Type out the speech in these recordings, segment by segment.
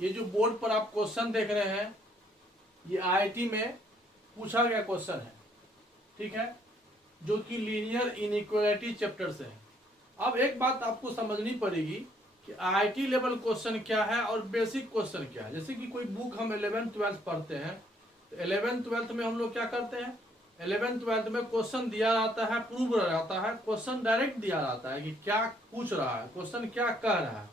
ये जो बोर्ड पर आप क्वेश्चन देख रहे हैं ये आईआईटी में पूछा गया क्वेश्चन है, ठीक है, जो कि लीनियर इनइक्वालिटी चैप्टर से है। अब एक बात आपको समझनी पड़ेगी कि आईआईटी लेवल क्वेश्चन क्या है और बेसिक क्वेश्चन क्या है। जैसे कि कोई बुक हम 11th-12th पढ़ते हैं तो 11th-12th में हम लोग क्या करते हैं, 11th-12th में क्वेश्चन दिया रहता है, प्रूव रहता है, क्वेश्चन डायरेक्ट दिया रहता है कि क्या पूछ रहा है, क्वेश्चन क्या कह रहा है,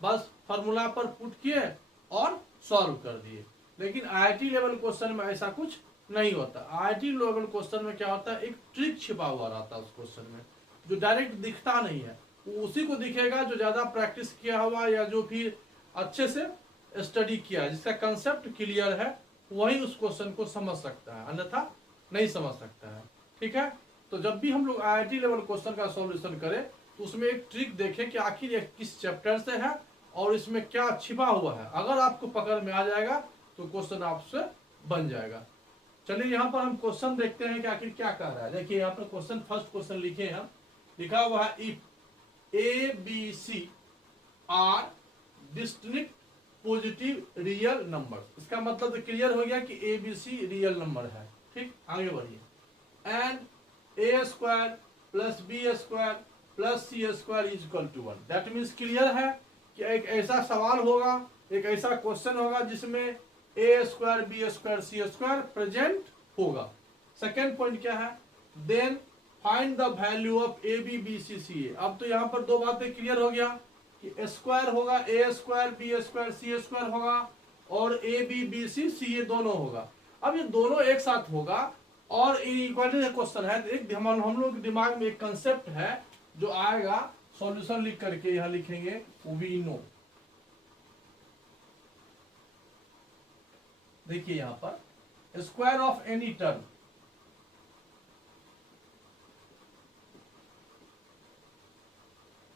बस फॉर्मूला पर पुट किए और सॉल्व कर दिए। लेकिन आईआईटी लेवल क्वेश्चन में ऐसा कुछ नहीं होता। आईआईटी लेवल क्वेश्चन में क्या होता है, एक ट्रिक छिपा हुआ रहता है उस क्वेश्चन में, जो डायरेक्ट दिखता नहीं है। वो उसी को दिखेगा जो ज्यादा प्रैक्टिस किया हुआ या जो फिर अच्छे से स्टडी किया है, जिसका कंसेप्ट क्लियर है, वही उस क्वेश्चन को समझ सकता है, अन्यथा नहीं समझ सकता है। ठीक है, तो जब भी हम लोग आईआईटी लेवल क्वेश्चन का सॉल्यूशन करें तो उसमें एक ट्रिक देखें कि आखिर ये किस चैप्टर से है और इसमें क्या छिपा हुआ है। अगर आपको पकड़ में आ जाएगा तो क्वेश्चन आपसे बन जाएगा। चलिए यहाँ पर हम क्वेश्चन देखते हैं कि आखिर क्या कह रहा है। देखिए यहाँ पर क्वेश्चन, फर्स्ट क्वेश्चन लिखे हैं, लिखा हुआ है if A B C are distinct positive real number. इसका मतलब तो क्लियर हो गया कि A B C real number है। ठीक, आगे बढ़िए। And A square plus B square plus C square is equal to 1। That means clear है कि एक ऐसा सवाल होगा, एक ऐसा क्वेश्चन होगा जिसमें A square B square C square present होगा। सेकेंड पॉइंट क्या है, then find the value of A B B C C A. अब तो यहाँ पर दो बातें क्लियर हो गया कि स्क्वायर होगा, ए square B square C square होगा और ए बी बी सी सी ए दोनों होगा। अब ये दोनों एक साथ होगा और इक्वालिटी का क्वेश्चन है, तो एक हम लोग दिमाग में एक कंसेप्ट है जो आएगा, सॉल्यूशन लिख करके यहां लिखेंगे वी नो। देखिए यहां पर square of any term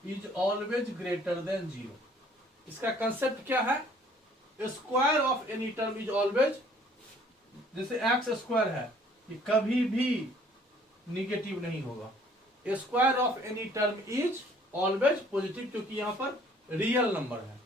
is always greater than 0। इसका कंसेप्ट क्या है, square of any term is always, जैसे एक्स स्क्वायर है ये कभी भी निगेटिव नहीं होगा। Square of any term is always positive, क्योंकि यहां पर रियल नंबर है,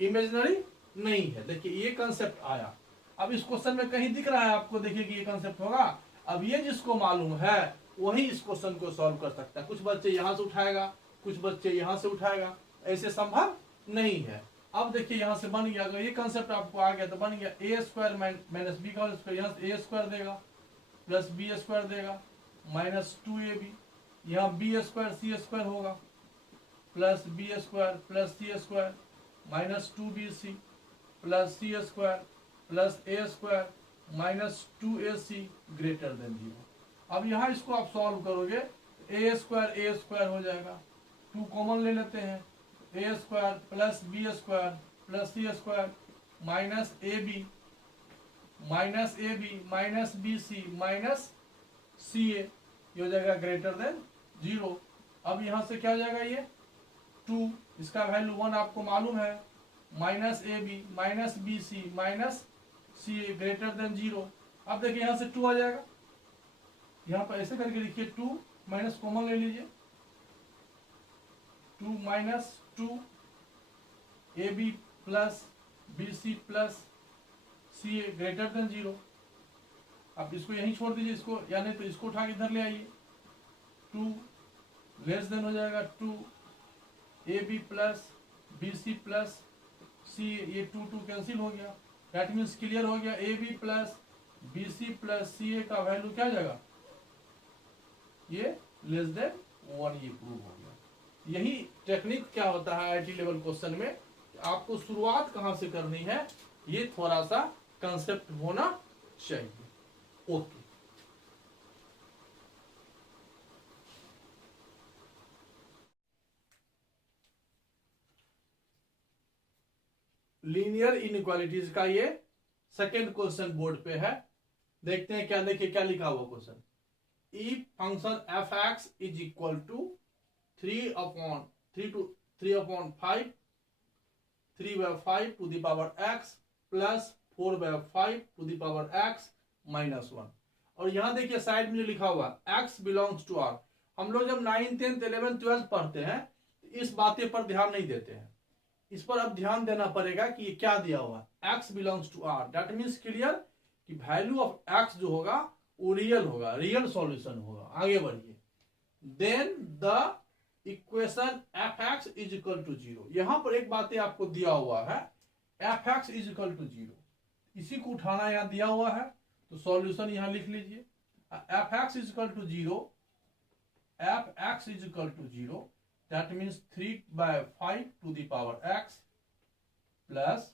इमेजिनरी नहीं है। देखिए ये कंसेप्ट आया। अब इस क्वेश्चन में कहीं दिख रहा है आपको, देखिए कि ये कंसेप्ट होगा। अब ये जिसको मालूम है वही इस क्वेश्चन को सॉल्व कर सकता है। कुछ बच्चे यहां से उठाएगा, कुछ बच्चे यहां से उठाएगा, ऐसे संभव नहीं है। अब देखिए यहां से बन गया, अगर ये कंसेप्ट आपको आ गया तो बन गया ए स्क्वायर माइनस बी का स्क्वायर, यहाँ से ए स्क्वायर देगा प्लस बी स्क्वायर देगा माइनस 2ab, यहाँ बी स्क्वायर सी स्क्वायर होगा plus B square plus C square minus 2bc plus C square plus A square minus 2ac greater than 0। अब यहाँ इसको आप सॉल्व करोगे, ए स्क्वायर हो जाएगा, 2 कॉमन ले लेते हैं, A square plus B square plus C square minus A B minus B C minus C A, ये हो जाएगा ग्रेटर देन 0। अब यहां से क्या हो जाएगा, ये 2, इसका वैल्यू 1 आपको मालूम है, minus A B minus B C minus C A greater than 0। अब देखिए यहां से 2 आ जाएगा, यहां पर ऐसे करके लिखिए 2 माइनस कॉमन ले लीजिए, 2 minus 2 A B plus B C plus C A greater than 0। अब इसको यहीं छोड़ दीजिए, इसको, या नहीं तो इसको उठा के इधर ले आइए, 2 लेस देन हो जाएगा 2 A B plus B C plus C, ये 2 कैंसिल हो गया। दैट मीन्स क्लियर हो गया, A B plus B C plus C A का वैल्यू क्या जाएगा, ये लेस देन 1, ये प्रूव हो गया। यही टेक्निक क्या होता है आईआईटी लेवल क्वेश्चन में, आपको शुरुआत कहां से करनी है ये थोड़ा सा कंसेप्ट होना चाहिए। ओके, लीनियर इनइक्वालिटीज का ये सेकेंड क्वेश्चन बोर्ड पे है। देखते हैं क्या, देखिए क्या लिखा हुआ question, if function f x is equal to 3/5 to the power x plus 4/5 to the power x minus 1। और यहां देखिए साइड में जो लिखा हुआ x बिलोंग्स टू r। हम लोग जब 9th 10th 11th 12th पढ़ते हैं तो इस बातें पर ध्यान नहीं देते हैं। इस पर अब ध्यान देना पड़ेगा कि ये क्या दिया हुआ है, x belongs to r। That means clear कि वैल्यू ऑफ x जो होगा वो रियल होगा, रियल सॉल्यूशन होगा। आगे बढ़िए। Then the equation fx is equal to 0। यहां पर एक बात आपको दिया हुआ है, fx इज इक्वल टू 0, इसी को उठाना यहां दिया हुआ है, तो सॉल्यूशन यहां लिख लीजिए। fx is equal to 0, fx is equal to 0, that means 3/5 to the power x plus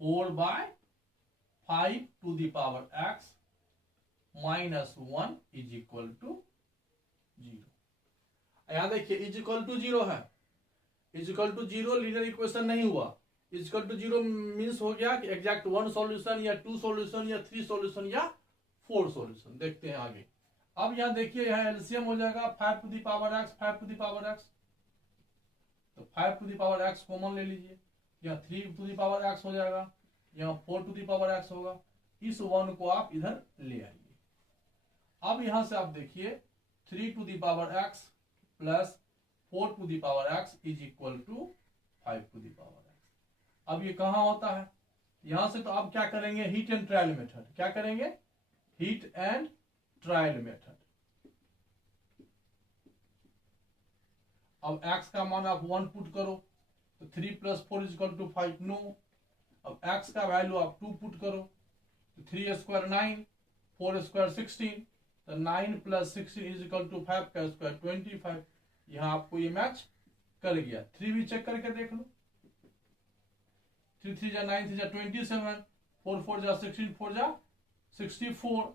4/5 to the power x minus 1 is equal to 0। यहां देखिए इज इक्वल टू 0 है, is equal to 0 linear equation नहीं हुआ। Is equal to 0 means हो गया कि exact 1 solution या 2 solution या 3 सॉल्यूशन या 4 सॉल्यूशन। देखते हैं आगे। अब यहां देखिए, यहां एलसीएम हो जाएगा 5 to the power x, 5 to the power x, तो 5 to the power x common ले लीजिए। यहाँ 3 टू दी पावर x हो जाएगा, यहाँ 4 टू दी पावर x होगा। इस 1 को आप इधर ले आइए। अब यहां से आप देखिए 3 to the power x plus 4 to the power x is equal to 5 to the power x। अब ये कहां होता है, यहां से तो आप क्या करेंगे, हीट एंड ट्रायल मेथड। क्या करेंगे, हीट एंड ट्रायल मेथड। अब x का मान आप 1 पुट करो, तो 3 plus 4 is equal to 5, no. अब x का वैल्यू आप 2 पुट करो, तो 3 स्क्वायर 9, 4 स्क्वायर 16, तो 9 प्लस 16 इज इक्वल टू 5 का स्क्वायर 25। यहां आपको ये मैच कर गया। 3 भी चेक करके देख लो, 3 3 जा 9 3 जा 27, 4 4 जा 16, 4 जा 64,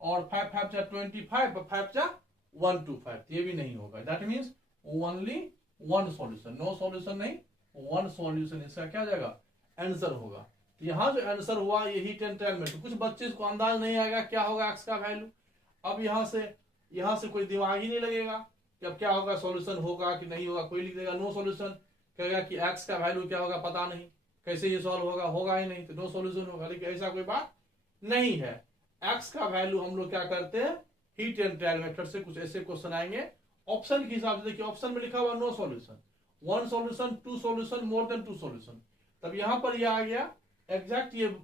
और 5 5 जा 25, 5 जा 125। ये भी नहीं होगा। That means only 1 solution, no solution नहीं, 1 सॉल्यूशन इसका क्या जाएगा, आंसर होगा। तो यहां जो आंसर हुआ ये हीट एंड ट्रायल में, तो कुछ बच्चे को अंदाज नहीं आएगा क्या होगा x का वैल्यू। अब यहां से कोई दिमाग ही नहीं लगेगा कि अब क्या होगा, सॉल्यूशन होगा कि नहीं होगा। कोई लिख देगा नो सॉल्यूशन, कहेगा कि x का वैल्यू क्या होगा पता नहीं, कैसे ये सॉल्व होगा, होगा ही नहीं, तो नो सॉल्यूशन होगा। लेकिन ऐसा कोई बात नहीं है। x का वैल्यू हम लोग क्या करते हैं, हीट एंड ट्रायल मेथड से कुछ ऐसे क्वेश्चन आएंगे ऑप्शन के हिसाब से। देखिए ऑप्शन में लिखा हुआ no solution, 1 solution, 2 solution, more than 2 solution. तब यहां पर ये आ गया एग्जैक्ट, ये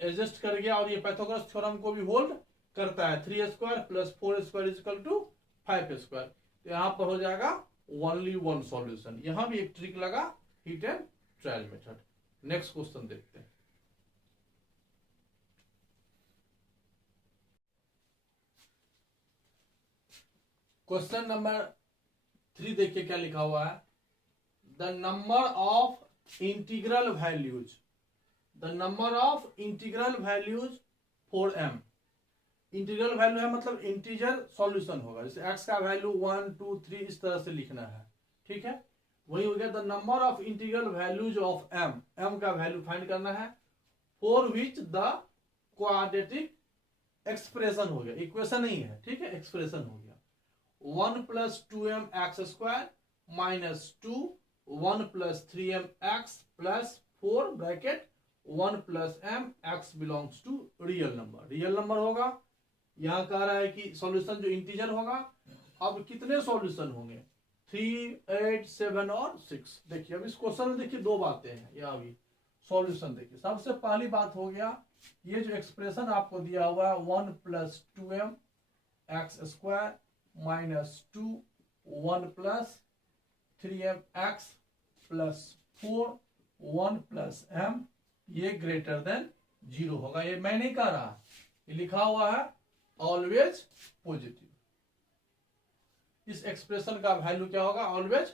एडजस्ट कर गया, और ये पाइथागोरस थ्योरम को भी होल्ड करता है। 3 square plus 4 square is equal to 5 square. तो यहां पर हो जाएगा ओनली 1 सॉल्यूशन। यहां भी एक ट्रिक लगा, heat and trial method. Next question देखते हैं। क्वेश्चन नंबर 3 देखिए क्या लिखा हुआ है। The number of integral values, the number of integral values for m। Integral value है मतलब इंटीजर सॉल्यूशन होगा, जैसे x का वैल्यू 1 2 3 इस तरह से लिखना है, ठीक है। वही हो गया the number of integral values of m का वैल्यू फाइंड करना है, for which the quadratic expression हो गया, इक्वेशन नहीं है, ठीक है, एक्सप्रेशन हो गया। 1 plus 2m x square minus 2 1 plus 3m x plus 4 bracket 1 plus m x belongs to real number. Real number होगा, यहां कह रहा है कि सॉल्यूशन जो इंटीजर होगा। अब कितने सॉल्यूशन होंगे, 3 8 7 और 6। देखिए अब इस क्वेश्चन में देखिए दो बातें हैं। यहाँ भी सॉल्यूशन देखिए, सबसे पहली बात हो गया ये जो एक्सप्रेशन आपको दिया हुआ है 1 plus 2m x square minus 2 1 plus 3m x plus 4 1 plus m, ये ग्रेटर देन 0 होगा। ये मैं नहीं कह रहा, ये लिखा हुआ है ऑलवेज पॉजिटिव। इस एक्सप्रेशन का वैल्यू क्या होगा, ऑलवेज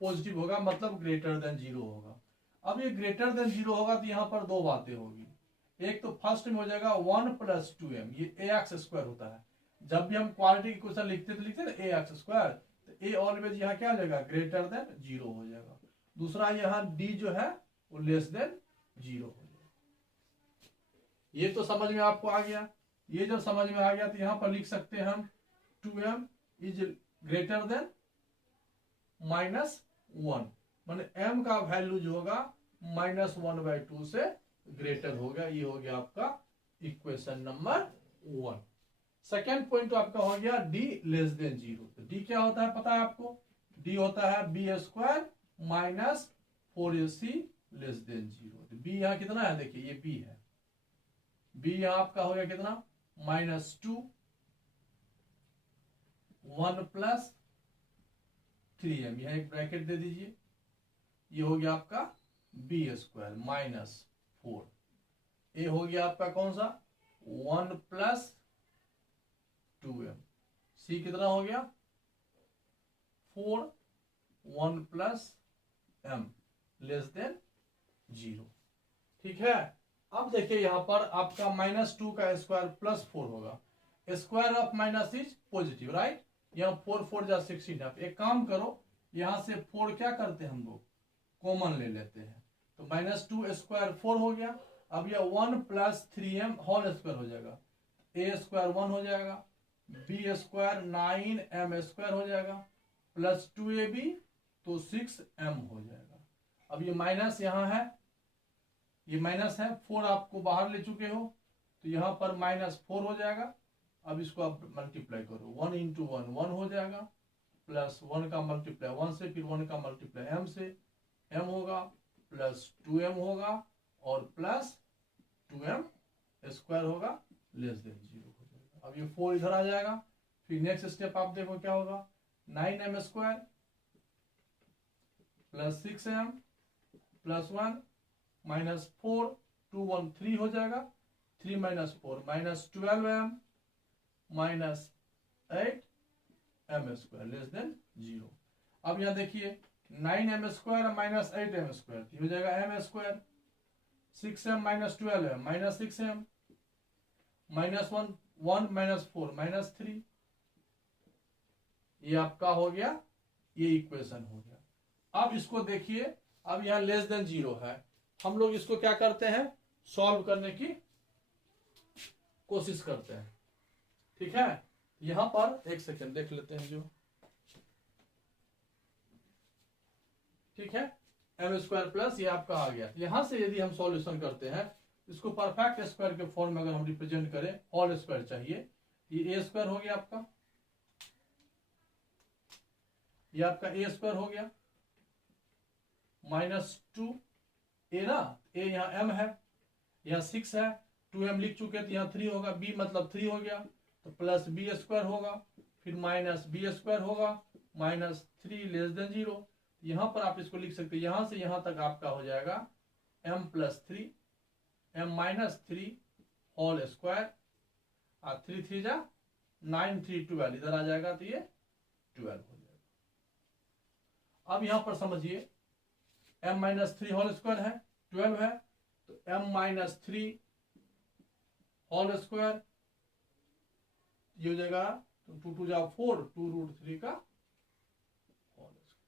पॉजिटिव होगा, मतलब ग्रेटर देन 0 होगा। अब ये ग्रेटर देन 0 होगा तो यहां पर दो बातें होगी। एक तो फर्स्ट में हो जाएगा 1 प्लस 2m, ये ए एक्स स्क्वायर होता है। जब भी हम क्वाड्रेटिक इक्वेशन लिखते तो लिखते ना ए एक्स स्क्वायर, तो ए ऑलवेज यहाँ क्या हो जाएगा, ग्रेटर देन 0 हो जाएगा। दूसरा यहाँ डी जो है वो लेस देन 0 हो जाएगा। ये तो समझ में आपको आ गया। ये जब समझ में आ गया तो यहां पर लिख सकते हैं हम 2m इज ग्रेटर देन -1, माने m का वैल्यू जो होगा -1/2 से ग्रेटर होगा। ये हो गया आपका इक्वेशन नंबर 1। सेकेंड पॉइंट तो आपका हो गया d <0। तो d क्या होता है पता है आपको, d होता है b² - 4ac less than 0। B यहाँ कितना है, देखिए ये बी है, बी यहाँ आपका हो गया कितना, -2 1 + 3m, यहाँ एक ब्रैकेट दे दीजिए, ये हो गया आपका b² -4, ये हो गया आपका कौन सा 1 + 2m, c कितना हो गया 4 1 + m लेस देन 0। ठीक है, अब देखिए यहां पर आपका -2 का स्क्वायर +4 होगा, square of minus is positive, right. यहाँ 4 4 जा 16 है। एक काम करो, यहां से 4 क्या करते हैं हम लोग, कॉमन ले लेते हैं, तो -2 स्क्वायर 4 हो गया। अब यह 1 + 3m होल स्क्वायर हो जाएगा, a² 1 हो जाएगा, b² 9m² हो जाएगा, प्लस 2ab तो 6m हो जाएगा। अब ये माइनस यहाँ है, ये माइनस है, 4 आपको बाहर ले चुके हो, तो यहाँ पर -4 हो जाएगा। अब इसको आप मल्टीप्लाई करो, 1 × 1 1 हो जाएगा, प्लस 1 का मल्टीप्लाई 1 से, फिर 1 का मल्टीप्लाई m से, m होगा प्लस 2m होगा और प्लस 2m² होगा लेस देन 0 हो जाएगा। अब ये 4 इधर आ जाएगा, फिर नेक्स्ट स्टेप आप देखो क्या होगा, 9m² प्लस 6m प्लस 1 -4 2 1 3 हो जाएगा, 3 - 4 -12m -8m² लेस देन 0। अब यहाँ देखिए 9m² -8m² हो जाएगा m², 6m -12m -6m, -1 1 -4 -3, ये आपका हो गया, ये इक्वेशन हो गया। अब इसको देखिए, अब यहाँ लेस देन 0 है, हम लोग इसको क्या करते हैं, सॉल्व करने की कोशिश करते हैं। ठीक है, यहां पर एक सेकेंड देख लेते हैं जो, ठीक है, m² प्लस ये आपका आ गया। यहां से यदि हम सॉल्यूशन करते हैं, इसको परफेक्ट स्क्वायर के फॉर्म में अगर हम रिप्रेजेंट करें, होल स्क्वायर चाहिए, ये a² हो गया आपका, ये आपका a² हो गया, -2 a ना, a यहाँ m है, यहाँ 6 है, 2m लिख चुके तो यहाँ 3 होगा, b मतलब 3 हो गया, तो प्लस b² होगा, फिर माइनस b² होगा, -3 लेस देन 0। यहां पर आप इसको लिख सकते हैं, यहां से यहां तक आपका हो जाएगा m + 3 m -3 होल स्क्वायर, 3 3 जा 9 3 12 इधर आ जाएगा, तो ये 12 हो जाएगा। अब यहां पर समझिए m -3 होल स्क्वायर है, 12 है, तो m -3 होल स्क्वायर ये हो जाएगा, तो 2 2 जा 4 2√3 का होल स्क्वायर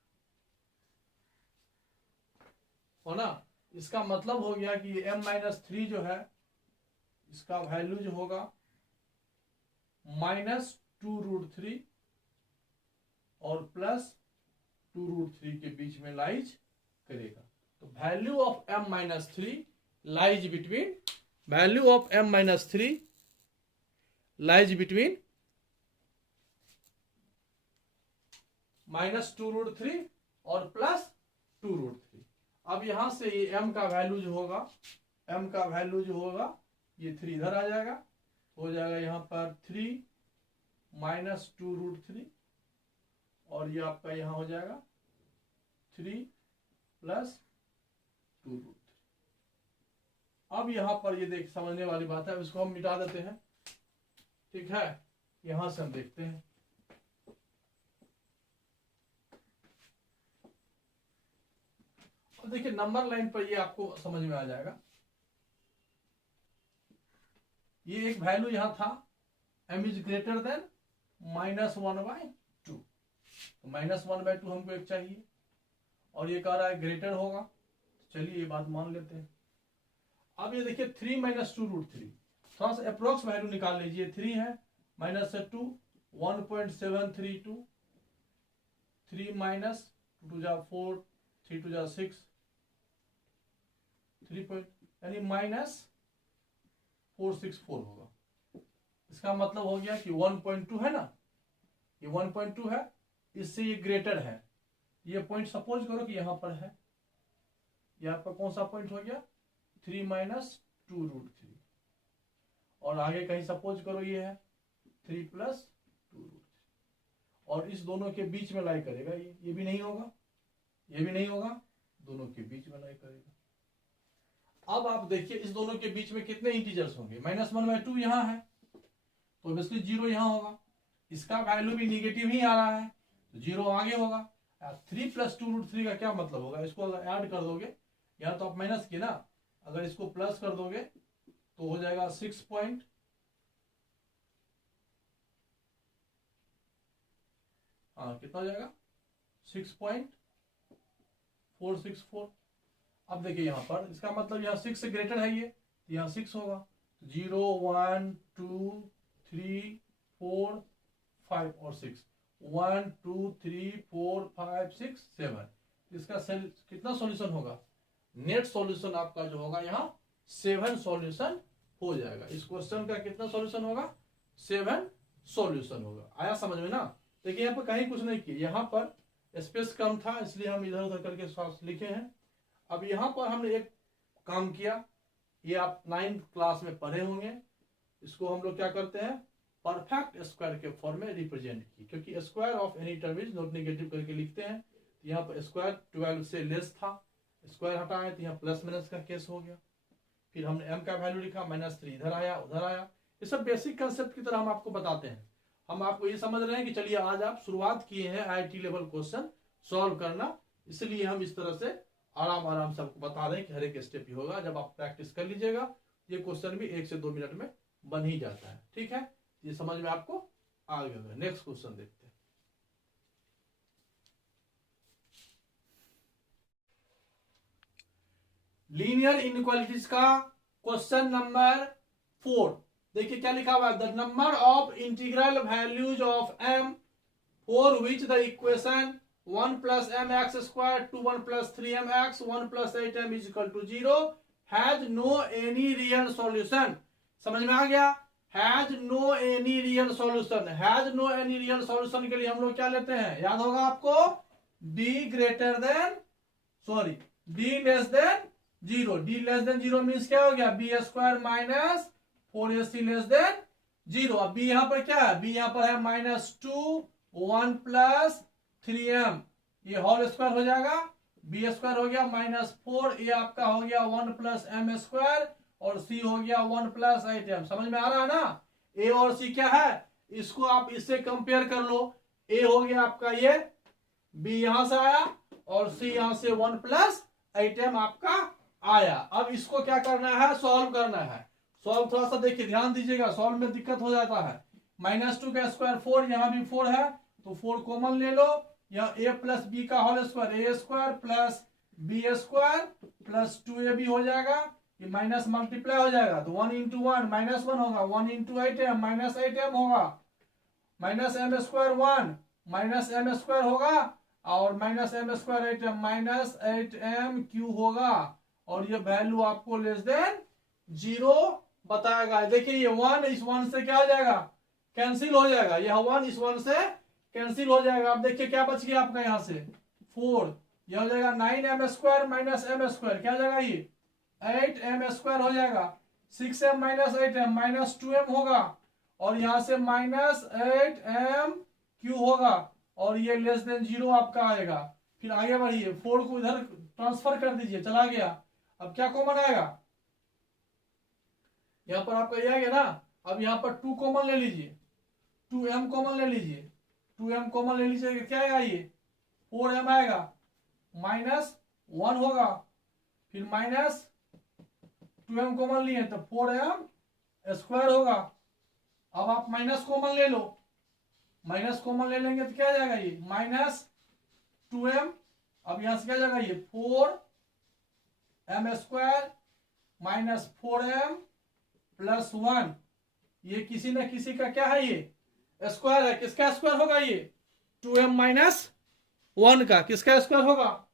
हो ना। इसका मतलब हो गया कि m -3 जो है, इसका वैल्यू जो होगा -2√3 और प्लस 2√3 के बीच में लाइज करेगा। तो value of m -3 lies between, value of m -3 lies between -2√3 और प्लस 2√3। अब यहां से ये m का वैल्यू जो होगा, m का वैल्यू जो होगा, ये 3 इधर आ जाएगा, हो जाएगा यहाँ पर 3 -2√3 और ये आपका यहाँ हो जाएगा 3 + 2√3। अब यहां पर ये देख समझने वाली बात है, इसको हम मिटा देते हैं। ठीक है, यहां से हम देखते हैं, अब देखिए नंबर लाइन पर ये आपको समझ में आ जाएगा। ये एक वैल्यू यहां था, m > -1/2, तो -1/2 हमको एक चाहिए, और ये कह रहा है ग्रेटर होगा, चलिए ये बात मान लेते हैं। अब ये देखिए 3 - 2√3, थोड़ा सा अप्रोक्स वैल्यू निकाल लीजिए, 3 है -2 1.732, 3 -2 2 जा 4 3 2 जा 6 3 यानी -464 होगा। इसका मतलब हो गया कि 1.2 है ना, ये 1.2 है, इससे ये ग्रेटर है, ये पॉइंट सपोज करो कि यहां पर है, ये आपका कौन सा पॉइंट हो गया, 3 माइनस 2√3, और आगे कहीं सपोज करो ये है 3 प्लस 2√3, और इस दोनों के बीच में लाई करेगा ये भी नहीं होगा, ये भी नहीं होगा, दोनों के बीच में लाई करेगा। अब आप देखिए इस दोनों के बीच में कितने इंटीजर्स होंगे, -1/2 यहाँ है, तो ऑब्वियसली 0 यहाँ होगा, इसका वैल्यू भी निगेटिव ही आ रहा है, तो 0 आगे होगा। 3 प्लस 2√3 का क्या मतलब होगा, इसको अगर ऐड कर दोगे, यहाँ तो आप माइनस किए ना, अगर इसको प्लस कर दोगे तो हो जाएगा 6 पॉइंट, हाँ कितना हो जाएगा 6.464। अब देखिए यहाँ पर इसका मतलब यहाँ 6 से ग्रेटर है ये, तो यहाँ 6 होगा, 0 1 2 3 4 5 और 6, 1 2 3 4 5 6 7, इसका कितना सॉल्यूशन होगा, नेट सॉल्यूशन आपका जो होगा यहाँ 7 सॉल्यूशन हो जाएगा। इस क्वेश्चन का कितना सॉल्यूशन होगा, 7 सॉल्यूशन होगा। आया समझ में ना। देखिए यहाँ पर कहीं कुछ नहीं किया, यहाँ पर स्पेस कम था इसलिए हम इधर उधर करके साथ लिखे हैं। अब यहाँ पर हमने एक काम किया, ये आप 9th क्लास में पढ़े होंगे, इसको हम लोग क्या करते हैं, परफेक्ट स्क्वायर के फॉर्म में रिप्रेजेंट की, क्योंकि square of any term is not negative करके लिखते हैं। तो यहाँ पर स्क्वायर 12 से लेस था, स्क्वायर हटाए तो यहाँ प्लस माइनस का केस हो गया, फिर हमने m का वैल्यू लिखा, -3 इधर आया उधर आया। ये सब बेसिक कंसेप्ट की तरह हम आपको बताते हैं। हम आपको ये समझ रहे हैं कि चलिए आज आप शुरुआत किए हैं IIT लेवल क्वेश्चन सॉल्व करना, इसलिए हम इस तरह से आराम आराम से आपको बता रहे हैं कि हर एक स्टेप ही होगा। जब आप प्रैक्टिस कर लीजिएगा ये क्वेश्चन भी 1 से 2 मिनट में बन ही जाता है। ठीक है, ये समझ में आपको आ गया। नेक्स्ट क्वेश्चन देखते हैं। लीनियर इनइक्वालिटीज का क्वेश्चन नंबर 4। देखिए क्या लिखा हुआ है, the number of integral values of m for which the equation 1 + mx² to 1 + 3mx 1 + 8m = 0 has no any real solution. समझ में आ गया, has no any real solution. Has no any real solution के लिए हम लोग क्या लेते हैं, याद होगा आपको, d less than 0। d less than 0 means क्या हो गया, b² - 4ac लेस देन 0। अब b यहां पर क्या है, b यहां पर है -2 1 + 3m, ये होल स्क्वायर हो जाएगा, b² हो गया -4, ये आपका हो गया 1 + m², और c हो गया 1 + 8m। समझ में आ रहा है ना। a और c क्या है, इसको आप इससे कंपेयर कर लो। a हो गया आपका ये, b यहां से आया, और c यहां से 1 + 8m आपका आया। अब इसको क्या करना है, सॉल्व करना है। सॉल्व थोड़ा सा देखिए ध्यान दीजिएगा, सॉल्व में दिक्कत हो जाता है। -2 का स्क्वायर 4, यहाँ भी 4 है तो 4 कॉमन ले लो, यहाँ a + b का whole square a² + b² + 2ab हो जाएगा, ये माइनस मल्टीप्लाई हो जाएगा तो 1 × 1 -1 होगा, 1 × 8m -8m होगा, -m² 1 -m² होगा, और -m² 8m -8m³ होगा, और ये वैल्यू आपको लेस देन 0 बताएगा। देखिए ये 1 इस 1 से क्या हो जाएगा, कैंसिल हो जाएगा, यह 1 इस 1 से कैंसिल हो जाएगा। अब देखिए क्या बच गया आपका, यहां से 4, यह हो जाएगा 9m² - m², क्या हो जाएगा ये 8m² हो जाएगा, 6m - 8m -2m होगा, और यहां से -8m³ होगा, और ये लेस देन 0 आपका आएगा। फिर आगे बढ़िए, 4 को इधर ट्रांसफर कर दीजिए, चला गया। अब क्या कॉमन आएगा, यहां पर आपका ये आ गया ना। अब यहां पर 2 कॉमन ले लीजिए, 2m कॉमन ले लीजिए, 2m कॉमन ले लीजिए, क्या आएगा ये 4m आएगा, -1 होगा, फिर -2m कॉमन लिए तो 4m² होगा। अब आप माइनस कॉमन ले लो, माइनस कॉमन ले लेंगे तो क्या आ जाएगा ये -2m। अब यहां से क्या जाएगा ये 4m² -4m + 1, ये किसी न किसी का क्या है, ये स्क्वायर है। किसका स्क्वायर होगा ये 2m - 1 का, किसका स्क्वायर होगा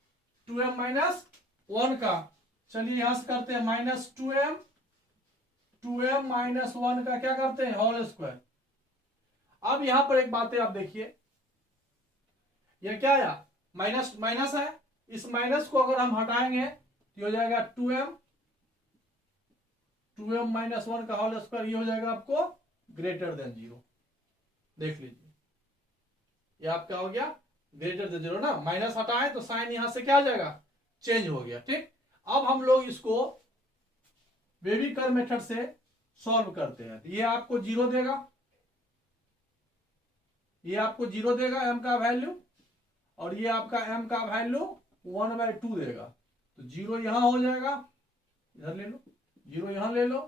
2m - 1 का। चलिए यहां से करते हैं -2m 2m - 1 का क्या करते हैं, होल स्क्वायर। अब यहां पर एक बात है, आप देखिए यह क्या आया, माइनस माइनस है, इस माइनस को अगर हम हटाएंगे ये हो जाएगा 2m माइनस 1 का होल स्क्वायर, ये हो जाएगा आपको ग्रेटर देन 0। देख लीजिए ये आपका हो गया ग्रेटर देन 0 ना, माइनस हटाए तो साइन यहां से क्या हो जाएगा, चेंज हो गया। ठीक, अब हम लोग इसको बेबी कर्व मेथड से सॉल्व करते हैं। तो ये आपको 0 देगा, ये आपको 0 देगा m का वैल्यू, और ये आपका m का वैल्यू 1/2 देगा। तो 0 यहां हो जाएगा, इधर ले लो, 0 यहां ले लो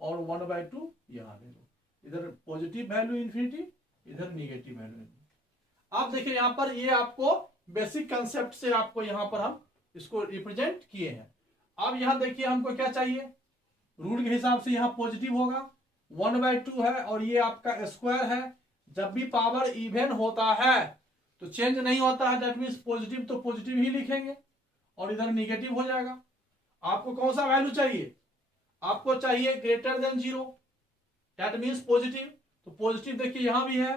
और 1/2 यहां ले लो। इधर पॉजिटिव वैल्यू इन्फिनिटी, इधर निगेटिव वैल्यू। आप देखिए यहां पर ये आपको बेसिक कंसेप्ट से आपको यहां पर हम इसको रिप्रेजेंट किए हैं। अब यहां देखिए हमको क्या चाहिए, रूट के हिसाब से यहां पॉजिटिव होगा, 1/2 है और ये आपका स्क्वायर है। जब भी पावर इवन होता है तो चेंज नहीं होता है, दैट मीन्स पॉजिटिव तो पॉजिटिव ही लिखेंगे और इधर निगेटिव हो जाएगा। आपको कौन सा वैल्यू चाहिए, आपको चाहिए greater than 0, that means positive. तो पॉजिटिव देखिए यहां भी है,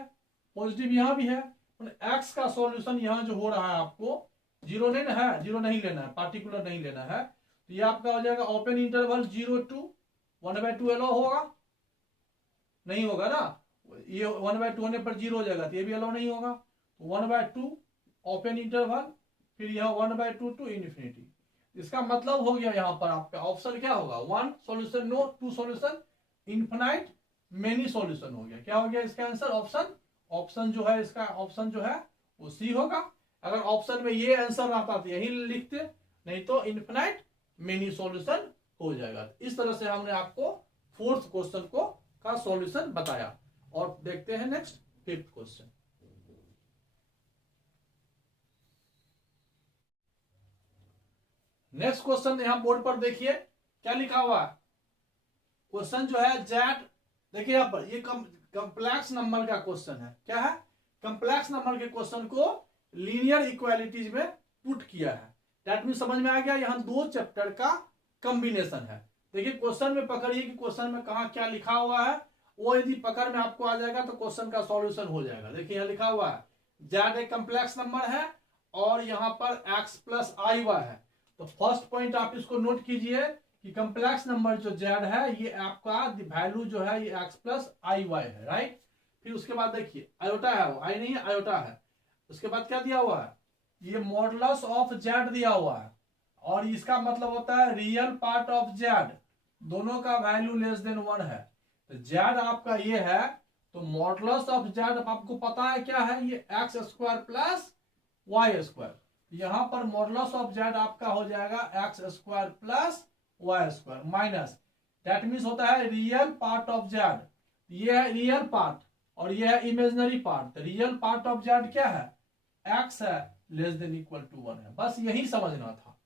पॉजिटिव यहां भी है। एक्स का सॉल्यूशन यहां जो हो रहा है आपको 0 नहीं ना है, 0 नहीं लेना है, पार्टिकुलर नहीं लेना है। तो ये आपका हो जाएगा ओपन इंटरवल 0 to 1/2 अलाउ होगा, नहीं होगा ना, ये 1/2 होने पर 0 हो जाएगा, तो ये भी अलाउ नहीं होगा। 1/2 ओपन इंटरवल, फिर यह 1/2 टू इन्फिनिटी। इसका मतलब हो गया यहाँ पर आपका ऑप्शन क्या होगा, 1 solution no, 2 solution infinite, many solution हो गया। क्या हो गया इसका आंसर, ऑप्शन। ऑप्शन जो है इसका, ऑप्शन जो है वो सी होगा। अगर ऑप्शन में ये आंसर रहता तो यही लिखते, नहीं तो इन्फिनाइट मेनी सॉल्यूशन हो जाएगा। इस तरह से हमने आपको फोर्थ क्वेश्चन को का सॉल्यूशन बताया। और देखते हैं next fifth question. Next question यहां बोर्ड पर देखिए क्या लिखा हुआ है। क्वेश्चन जो है जेड, देखिए यहां पर ये कॉम्प्लेक्स नंबर का क्वेश्चन है। क्या है, कॉम्प्लेक्स नंबर के क्वेश्चन को लीनियर इक्वालिटीज में पुट किया है। दैट मीन समझ में आ गया, यहां 2 चैप्टर का कॉम्बिनेशन है। देखिए क्वेश्चन में पकड़िए कि क्वेश्चन में कहा क्या लिखा हुआ है, वो यदि पकड़ में आपको आ जाएगा तो क्वेश्चन का सॉल्यूशन हो जाएगा। देखिए यहां लिखा हुआ है जेड एक कॉम्प्लेक्स नंबर है और यहां पर x प्लस आई वाई है। तो फर्स्ट पॉइंट आप इसको नोट कीजिए कि कॉम्प्लेक्स नंबर जो जेड है ये आपका वैल्यू जो है ये x प्लस आई वाई है, राइट। फिर उसके बाद देखिए आयोटा है, वो आई नहीं है, आयोटा है। उसके बाद क्या दिया हुआ है, ये मॉडुलस ऑफ जेड दिया हुआ है, और इसका मतलब होता है रियल पार्ट ऑफ जेड, दोनों का वैल्यू लेस देन 1 है। तो जेड आपका ये है, तो मॉडुलस ऑफ जेड आपको पता है क्या है, ये x square plus Y square. यहां पर मॉडुलस ऑफ जेड आपका हो जाएगा x square plus Y square minus, that means होता है रियल पार्ट ऑफ जेड। ये है रियल पार्ट और ये है imaginary part. Real part of Z क्या है, एक्स है, लेस देन इक्वल टू 1 है। बस यही समझना था।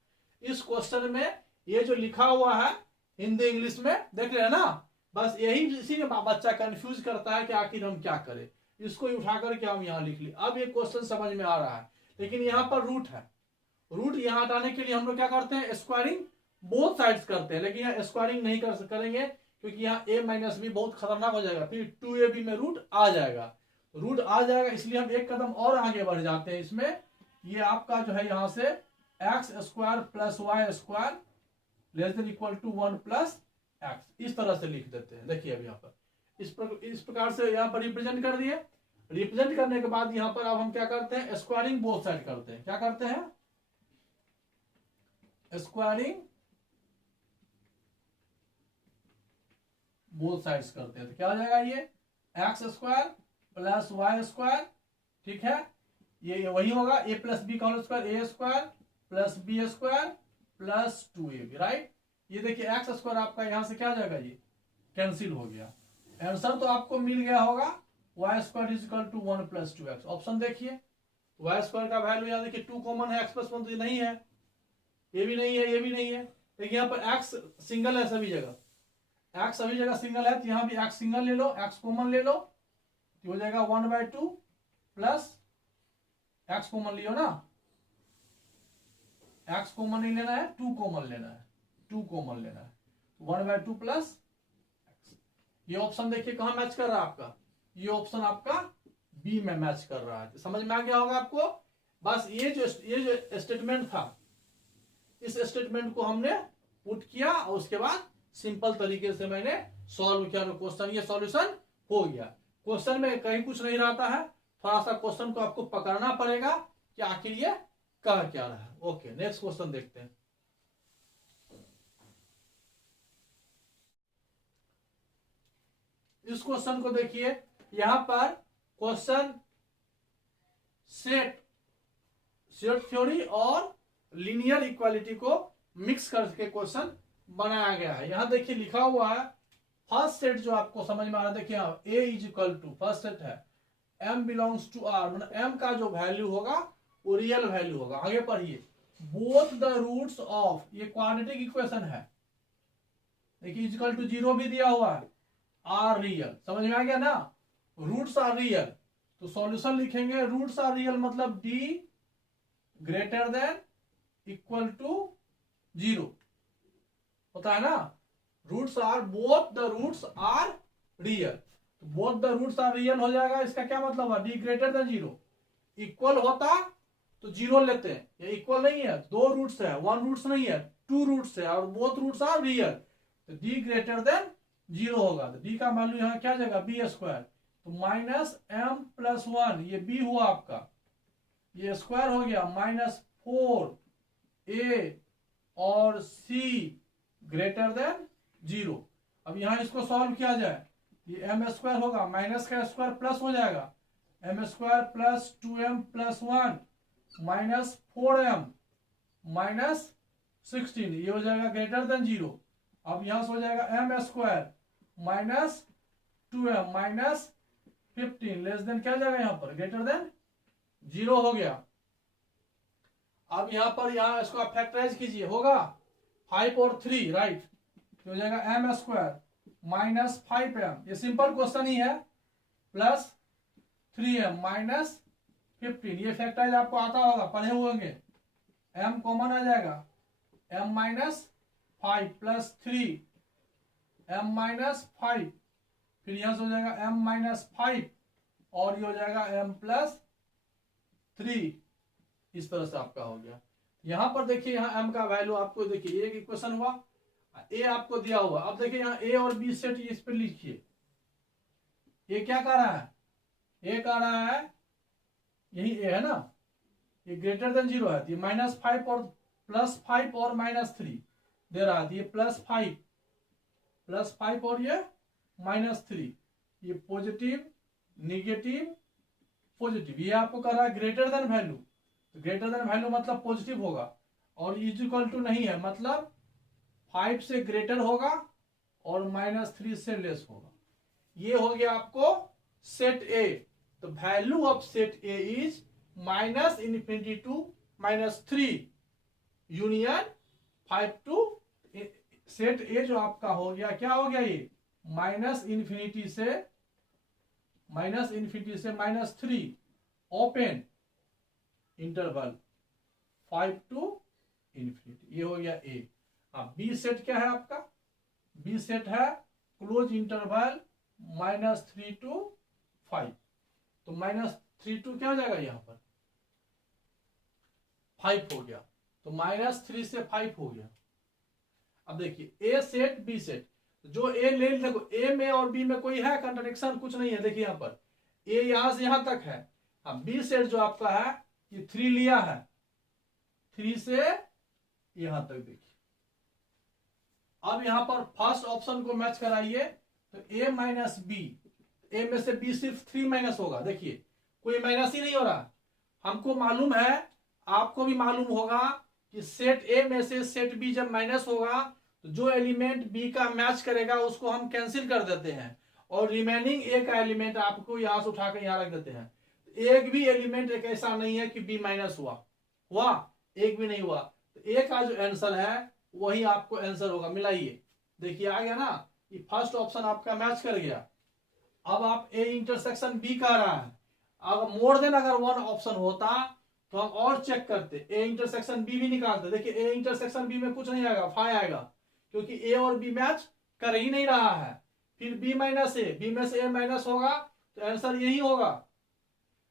इस क्वेश्चन में ये जो लिखा हुआ है हिंदी इंग्लिश में देख रहे हैं ना, बस यही इसी में बच्चा कंफ्यूज करता है कि आखिर हम क्या करें। इसको उठा करके हम यहाँ लिख लिए, अब ये क्वेश्चन समझ में आ रहा है। लेकिन यहाँ पर रूट है, रूट यहाँ हटाने के लिए हम लोग क्या करते हैं, स्क्वायरिंग बोथ साइड्स करते हैं। लेकिन यहाँ स्क्वायरिंग नहीं करेंगे क्योंकि यहाँ a माइनस बी बहुत खतरनाक हो जाएगा, फिर 2ab में रूट आ जाएगा, रूट आ जाएगा। इसलिए हम एक कदम और आगे बढ़ जाते हैं इसमें। ये आपका जो है यहाँ से x square plus Y square less than equal to 1 plus x, इस तरह से लिख देते हैं। देखिए अब यहाँ पर इस प्रकार से यहाँ पर रिप्रेजेंट कर दिए। रिप्रेजेंट करने के बाद यहाँ पर अब हम क्या करते हैं, स्क्वायरिंग बोथ साइड करते हैं। क्या करते हैं, स्क्वायरिंग बोथ साइड्स करते हैं। तो क्या हो जाएगा, ये x square plus Y square, ठीक है, ये वही होगा ए प्लस बी का whole square, A square plus B square plus 2ab, right. ये देखिए एक्स स्क्वायर आपका यहां से क्या हो जाएगा, ये कैंसिल हो गया। आंसर तो आपको मिल गया होगा, y square is equal to 1 plus 2x। Option देखिए, वाई स्क्वायर का वैल्यू यहाँ देखिए 2 कॉमन है, x प्लस 1 तो ये नहीं है, ये भी नहीं है, ये भी नहीं है। देखिए यहाँ पर x सिंगल है सभी जगह, x सभी जगह सिंगल है, तो यहाँ भी x सिंगल ले लो, x कॉमन ले लो, तो हो जाएगा 1/2 प्लस x कॉमन लियो ना, x कॉमन नहीं लेना है, 2 कॉमन लेना है, 2 कॉमन लेना है, 1/2 प्लस x। ये ऑप्शन देखिए कहां मैच कर रहा है आपका, ये ऑप्शन आपका बी में मैच कर रहा है। तो समझ में आ गया होगा आपको। बस ये जो स्टेटमेंट था, इस स्टेटमेंट को हमने पुट किया और उसके बाद सिंपल तरीके से मैंने सॉल्व किया, तो क्वेश्चन ये सॉल्यूशन हो गया। क्वेश्चन में कहीं कुछ नहीं रहता है, थोड़ा सा क्वेश्चन को आपको पकड़ना पड़ेगा कि आखिर ये कह क्या रहा है। ओके, नेक्स्ट क्वेश्चन देखते हैं। इस क्वेश्चन को देखिए, यहां पर क्वेश्चन सेट थ्योरी और लीनियर इक्वालिटी को मिक्स करके क्वेश्चन बनाया गया है। यहां देखिए लिखा हुआ है फर्स्ट सेट, जो आपको समझ में आ रहा है, देखिए a is equal to first set है m बिलोंग्स टू r, मतलब m का जो वैल्यू होगा वो रियल वैल्यू होगा। आगे पढ़िए, बोथ द रूट्स ऑफ, ये क्वाड्रेटिक इक्वेशन है, देखिए इक्वल टू 0 भी दिया हुआ है, आर रियल, समझ में आ गया ना, रूट्स आर रियल, तो सॉल्यूशन लिखेंगे रूट्स आर रियल मतलब d greater than equal to 0 होता है ना, roots are, both the roots are real, तो both the roots are real हो जाएगा। इसका क्या मतलब है, d ग्रेटर देन 0, इक्वल होता तो 0 लेते हैं, ये इक्वल नहीं है, 2 रूट्स है, 1 रूट्स नहीं है, 2 रूट्स है, और बोथ रूट्स आर रियल, तो d ग्रेटर देन 0 होगा, तो d का वैल्यू यहाँ क्या जाएगा b स्क्वायर, तो माइनस m प्लस 1, ये b हुआ आपका, ये स्क्वायर हो गया, माइनस 4a और c ग्रेटर देन 0। अब यहां इसको सॉल्व किया जाए, ये m स्क्वायर होगा, माइनस का स्क्वायर प्लस हो जाएगा, m square plus 2m plus 1 minus 4m minus 16, ये हो जाएगा ग्रेटर देन 0। अब यहां से हो जाएगा m square minus 2m minus 15 less than क्या जाएगा, यहां पर ग्रेटर देन 0 हो गया। अब यहां पर यहां इसको आप फैक्टराइज कीजिए, होगा 5 और 3 राइट, तो हो जाएगा m स्क्वायर माइनस 5m, ये सिंपल क्वेश्चन ही है, प्लस 3m माइनस 15, ये फैक्टराइज आपको आता होगा, पढ़े होंगे, m कॉमन आ जाएगा, m minus 5 plus 3m minus 5, फिर यहां से हो जाएगा m माइनस 5 और ये हो जाएगा m प्लस 3, इस तरह से आपका हो गया। यहां पर देखिए, यहाँ m का वैल्यू आपको देखिए, एक इक्वेशन हुआ, a आपको दिया हुआ, अब देखिए यहाँ a और b सेट, इस पर लिखिए, ये क्या कर रहा है, a कर रहा है, यही a है ना, ये ग्रेटर देन 0 है, तो ये माइनस 5 और प्लस 5 और माइनस 3 दे रहा है, तो ये प्लस 5 और ये माइनस 3, ये पॉजिटिव निगेटिव पॉजिटिव, ये आपको कर रहा है ग्रेटर देन वैल्यू, तो ग्रेटर देन वैल्यू मतलब पॉजिटिव होगा, और इज इक्वल टू नहीं है मतलब 5 से ग्रेटर होगा और माइनस 3 से लेस होगा। ये हो गया आपको सेट ए, तो value of set A is minus infinity to minus 3 union 5 to, set A जो आपका हो गया, क्या हो गया, ये माइनस इन्फिनिटी से minus 3 open interval 5 to infinity, ये हो गया ए। अब बी सेट क्या है आपका, बी सेट है क्लोज इंटरवल -3 टू 5, तो -3 टू क्या हो जाएगा, यहां पर 5 हो गया, तो -3 से 5 हो गया। अब देखिए ए सेट बी सेट, जो ए ले, देखो ए में और बी में कोई है कंट्राडिक्शन, कुछ नहीं है, देखिए यहां पर ए यहां से यहां तक है, अब बी सेट जो आपका है ये 3 लिया है, 3 से यहां तक, देखिए अब यहां पर फर्स्ट ऑप्शन को मैच कराइए, तो a माइनस बी, ए में से b सिर्फ 3 माइनस होगा, देखिए कोई माइनस ही नहीं हो रहा, हमको मालूम है, आपको भी मालूम होगा कि सेट ए में से सेट बी जब माइनस होगा तो जो एलिमेंट बी का मैच करेगा उसको हम कैंसिल कर देते हैं, और रिमेनिंग ए का एलिमेंट आपको यहां से उठाकर यहां रख देते हैं। एक भी एलिमेंट एक ऐसा नहीं है कि बी माइनस हुआ, एक भी नहीं हुआ, तो ए का जो आंसर है वही आपको आंसर होगा। मिलाइए, देखिए आ गया ना, ये फर्स्ट ऑप्शन आपका मैच कर गया। अब आप ए इंटरसेक्शन बी कह रहा है, अगर मोर देन अगर 1 ऑप्शन होता तो हम और चेक करते, ए इंटरसेक्शन बी भी निकालते, देखिए ए इंटरसेक्शन बी में कुछ नहीं आएगा, 5 आएगा, क्योंकि ए और बी मैच कर ही नहीं रहा है। फिर बी माइनस ए, बी में से ए माइनस होगा तो आंसर यही होगा,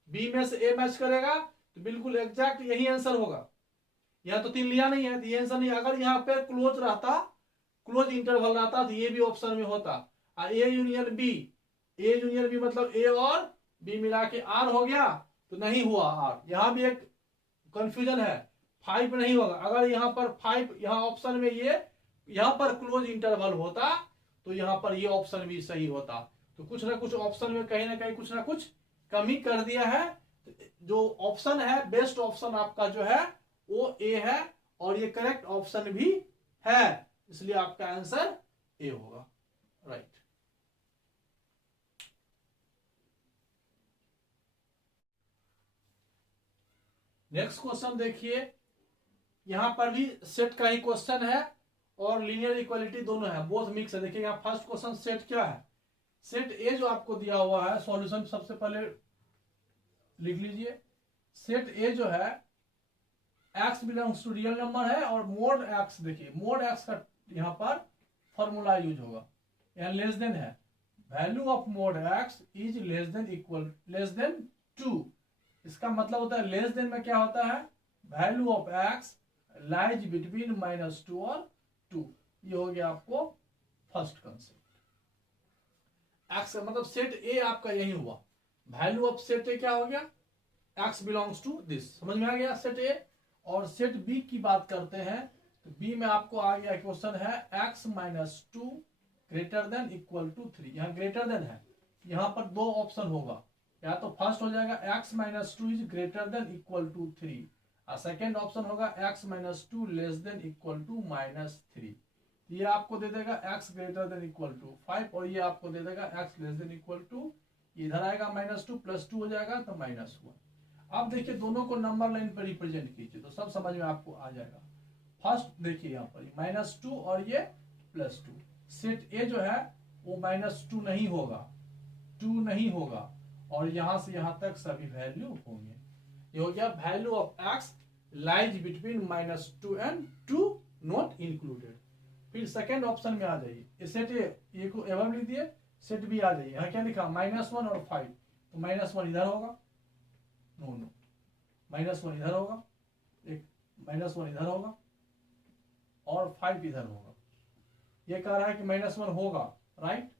बी में से ए मैच करेगा तो बिल्कुल एग्जैक्ट यही आंसर होगा। यहाँ तो 3 लिया नहीं है, तो ये आंसर नहीं। अगर यहाँ पे क्लोज रहता, क्लोज इंटरवल रहता तो ये भी ऑप्शन में होता। A union B, A union B मतलब ए और बी मिला के आर हो गया, तो नहीं हुआ आर। यहाँ भी एक कंफ्यूजन है, 5 नहीं होगा। अगर यहाँ पर 5, यहाँ ऑप्शन में ये यहाँ पर क्लोज इंटरवल होता तो यहाँ पर ये ऑप्शन भी सही होता। तो कुछ ना कुछ ऑप्शन में कहीं ना कहीं कुछ ना कुछ कमी कर दिया है। जो ऑप्शन है, बेस्ट ऑप्शन आपका जो है वो ए है, और ये करेक्ट ऑप्शन भी है, इसलिए आपका आंसर ए होगा। राइट। नेक्स्ट क्वेश्चन देखिए, यहां पर भी सेट का ही क्वेश्चन है और लीनियर इक्वालिटी दोनों है, बोथ मिक्स है। देखिए यहाँ फर्स्ट क्वेश्चन सेट क्या है, सेट ए जो आपको दिया हुआ है, सॉल्यूशन सबसे पहले लिख लीजिए। सेट ए जो है x belongs to real number है, और मोड x, देखिए मोड x का यहाँ पर फॉर्मूला यूज होगा, यहाँ लेस देन है, value of mod x is less than equal less than 2। इसका मतलब होता है लेस देन में क्या होता है, value of x lies between -2 और 2। ये हो गया आपको फर्स्ट कंसेप्ट। x का मतलब सेट ए आपका यही हुआ, वैल्यू ऑफ सेट ए क्या हो गया, x बिलोंग्स टू दिस, समझ में आ गया सेट ए। और सेट बी की बात करते हैं, तो बी में आपको आ गया क्वेश्चन है x - 2 greater than equal to 3। यहाँ ग्रेटर देन है, यहाँ पर दो ऑप्शन होगा, या तो फर्स्ट हो जाएगा x - 2 is greater than equal to 3, और सेकेंड ऑप्शन होगा x - 2 less than equal to -3। ये आपको दे देगा x greater than equal to 5, और ये आपको दे देगा x less than equal to, इधर आएगा -2 + 2 हो जाएगा तो -1। अब देखिए दोनों को नंबर लाइन पर रिप्रेजेंट कीजिए तो सब समझ में आपको आ जाएगा। फर्स्ट देखिए यहाँ पर -2 और ये +2, सेट ए जो है वो -2 नहीं होगा, 2 नहीं होगा, और यहां से यहां तक सभी वैल्यू होंगे। ये हो गया value of x lies between -2 and 2 not included. फिर सेकेंड ऑप्शन में आ जाइए, सेट ए को एवं लिख दिए, सेट बी आ जाइए, यहाँ क्या लिखा -1 और 5, तो -1 इधर होगा, नो -1 इधर होगा, एक -1 इधर होगा, और 5 इधर होगा। ये कह रहा है कि -1 होगा, राइट,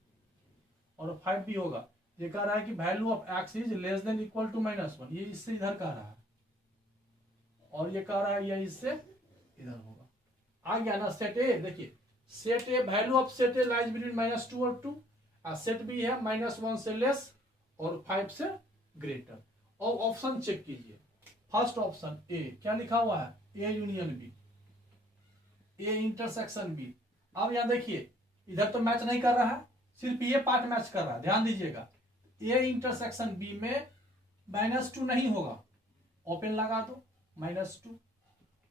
और 5 भी होगा। ये कह रहा है कि value of x is less than equal to -1, ये इससे इधर कह रहा है, और ये कह रहा है ये इससे इधर होगा। आ गया ना सेट ए। देखिए set A, value of set A lies between -2 और 2, और सेट बी है -1 से लेस और 5 से ग्रेटर। और ऑप्शन चेक कीजिए, फर्स्ट ऑप्शन ए क्या लिखा हुआ है, A union B, A intersection B. अब यहां देखिए इधर तो मैच नहीं कर रहा है, सिर्फ ये पार्ट मैच कर रहा है, ध्यान दीजिएगा। ए इंटरसेक्शन बी में -2 नहीं होगा, ओपन लगा दो, -2,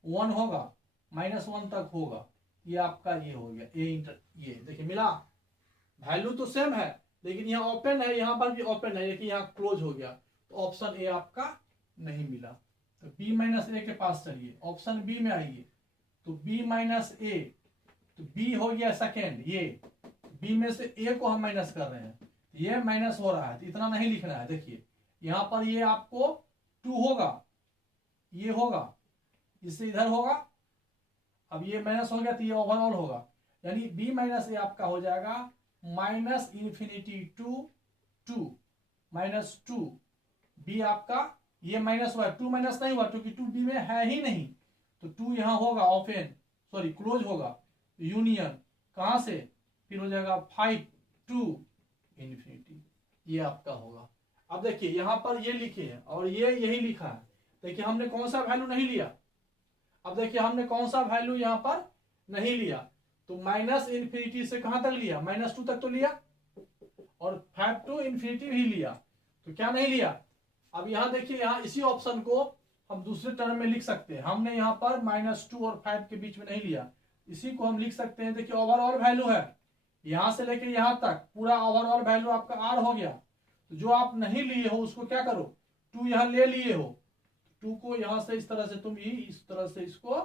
1 होगा, -1 तक होगा, ये आपका ये हो गया ए इंटर। ये देखिए मिला, वैल्यू तो सेम है लेकिन यहाँ ओपन है, यहाँ पर भी ओपन है, लेकिन यहाँ क्लोज हो गया, तो ऑप्शन ए आपका नहीं मिला। तो b - a के पास चलिए, ऑप्शन बी में आइए, तो b - a, तो b हो गया सेकेंड, ये b में से a को हम माइनस कर रहे हैं, ये माइनस हो रहा है, तो इतना नहीं लिखना है। देखिए यहाँ पर ये आपको 2 होगा, ये होगा, इससे इधर होगा, अब ये माइनस हो गया तो ये ओवरऑल होगा, यानी b - a आपका हो जाएगा -∞ टू 2 -2। b आपका ये माइनस हुआ, 2 माइनस नहीं हुआ क्योंकि 2 b में है ही नहीं, तो 2 यहाँ होगा ओपन, सॉरी क्लोज होगा, यूनियन कहां से, फिर हो जाएगा 5 to ∞, ये आपका होगा। अब देखिए यहाँ पर ये लिखे हैं और ये यही लिखा है, देखिए हमने कौन सा वैल्यू नहीं लिया। अब देखिए हमने कौन सा वैल्यू यहाँ पर नहीं लिया, तो -∞ से कहां तक लिया, -2 तक तो लिया, और 5 to ∞ भी लिया, तो क्या नहीं लिया। अब यहाँ देखिए, यहाँ इसी ऑप्शन को हम दूसरे टर्म में लिख सकते हैं, हमने यहाँ पर -2 और 5 के बीच में नहीं लिया, इसी को हम लिख सकते हैं। देखिए ओवरऑल वैल्यू है, यहां से लेकर यहां तक पूरा ओवरऑल वैल्यू आपका r हो गया। तो जो आप नहीं लिए हो उसको क्या करो, 2 यहाँ ले लिए हो, 2 को यहां से इस तरह से तुम ही इस तरह से इसको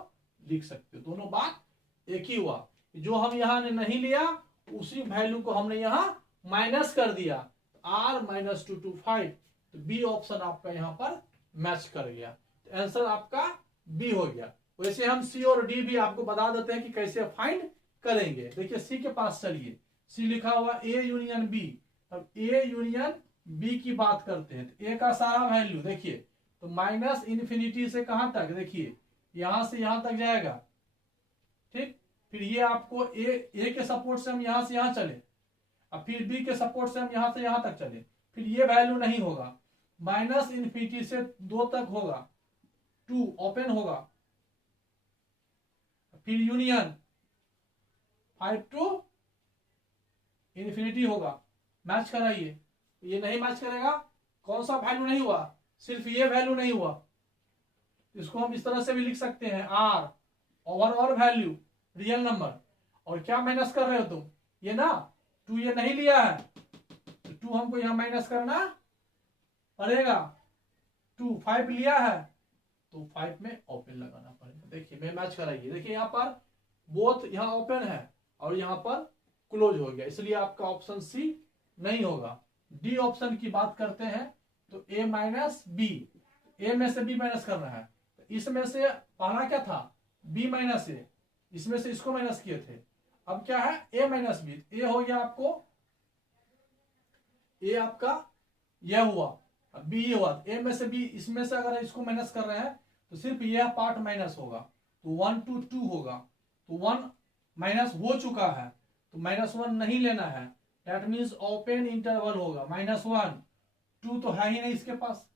लिख सकते हो, दोनों बात एक ही हुआ। जो हम यहाँ ने नहीं लिया उसी वैल्यू को हमने यहाँ माइनस कर दिया, r -2 to 5, तो बी ऑप्शन आपका यहाँ पर मैच कर गया, तो आंसर आपका बी हो गया। वैसे हम सी और डी भी आपको बता देते हैं कि कैसे फाइंड करेंगे। देखिए सी के पास चलिए, सी लिखा हुआ ए यूनियन बी। अब ए यूनियन बी की बात करते हैं तो ए का सारा वैल्यू देखिए, तो माइनस इन्फिनिटी से कहां तक, देखिए यहां से यहां तक जाएगा, ठीक। फिर ये आपको ए के सपोर्ट से हम यहां से यहां चले, अब फिर बी के सपोर्ट से हम यहां से यहां तक चले, फिर ये वैल्यू नहीं होगा, माइनस इन्फिनिटी से 2 तक होगा, 2 ओपन होगा, फिर यूनियन 5 टू इन्फिनिटी होगा। मैच कराइए, ये नहीं मैच करेगा, कौन सा वैल्यू नहीं हुआ, सिर्फ ये वैल्यू नहीं हुआ। इसको हम इस तरह से भी लिख सकते हैं, R overall value real number, और क्या माइनस कर रहे हो तुम, ये ना 2 ये नहीं लिया है, तो 2 हमको यहां माइनस करना पड़ेगा। 2 5 लिया है तो 5 में ओपन लगाना पड़ेगा। देखिए मैं मैच कराइए, देखिए यहाँ पर बोथ यहाँ ओपन है और यहाँ पर क्लोज हो गया, इसलिए आपका ऑप्शन सी नहीं होगा। डी ऑप्शन की बात करते हैं तो ए माइनस बी, ए में से बी माइनस करना है, तो इसमें से पहला क्या था बी माइनस ए, इसमें से इसको माइनस किए थे, अब क्या है ए माइनस बी, ए हो गया आपको, ए आपका यह हुआ, अब बी ये हुआ, ए में से बी, इसमें से अगर इसको माइनस कर रहे हैं तो सिर्फ यह पार्ट माइनस होगा, तो 1 to 2 होगा, तो 1 माइनस हो चुका है तो -1 नहीं लेना है, दैट मीन्स ओपन इंटरवल होगा, -1, 2 तो है ही नहीं इसके पास,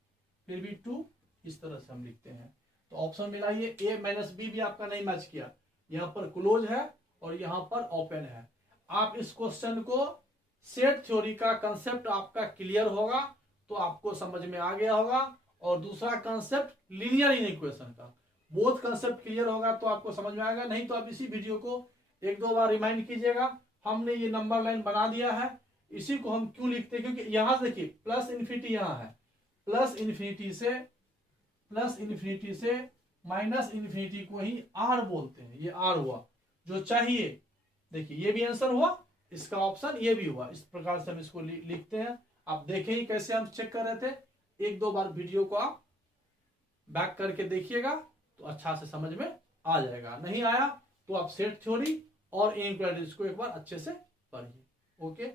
फिर भी 2 इस तरह से हम लिखते हैं। तो ऑप्शन मिलाइए, ए माइनस बी भी आपका नहीं मैच किया, यहाँ पर क्लोज है और यहाँ पर ओपन है। आप इस क्वेश्चन को सेट थ्योरी का कंसेप्ट आपका क्लियर होगा तो आपको समझ में आ गया होगा, और दूसरा कंसेप्ट लीनियर इक्वेशन का, बोथ कंसेप्ट क्लियर होगा तो आपको समझ में आएगा। नहीं तो आप इसी वीडियो को 1-2 बार रिमाइंड कीजिएगा, हमने ये नंबर लाइन बना दिया है, इसी को हम क्यों लिखते हैं, क्योंकि यहां से देखिए प्लस इन्फिनिटी यहाँ है, प्लस इन्फिनिटी से माइनस इन्फिनिटी को ही आर बोलते हैं, ये आर हुआ जो चाहिए। देखिए ये भी आंसर हुआ, इसका ऑप्शन ये भी हुआ, इस प्रकार से हम इसको लिखते हैं। आप देखें ही कैसे हम चेक कर रहे थे, 1-2 बार वीडियो को आप बैक करके देखिएगा तो अच्छा से समझ में आ जाएगा, नहीं आया तो आप सेट थ्योरी और इनइक्वालिटीज को एक बार अच्छे से पढ़िए। ओके,